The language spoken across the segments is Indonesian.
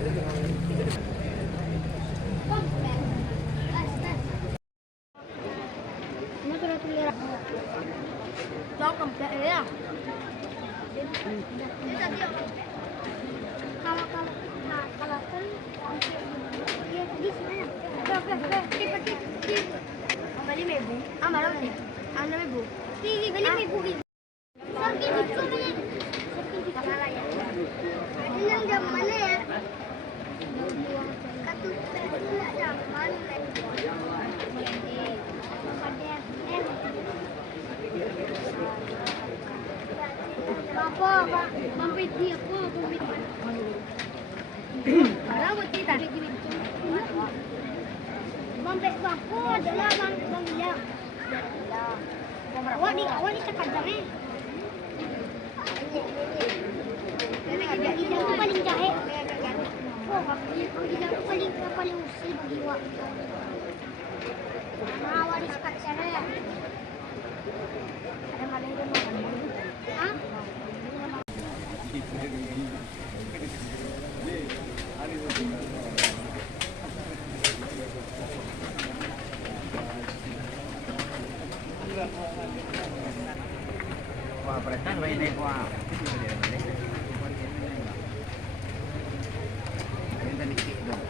ya. Kalau kan iya tadi sebenarnya. Bali में bu, हमारा नहीं, आना में bu. Bali में bu. Sakit itu mana? Sakit kepala ya. Ini jam mana ya? Katu jam mana? Apa? Mampir dia apa? Mampir. Kalau buat kita. Mampir bangku adalah bang dia. Awak ni cakap jangan. Dia tu paling jahat. Oh, dia tu paling usil jiwa. Awak ni cakap cara. Ada malah dia makan. Hah? Wah, perintah ini wah. Ini dikit dong.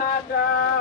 Ada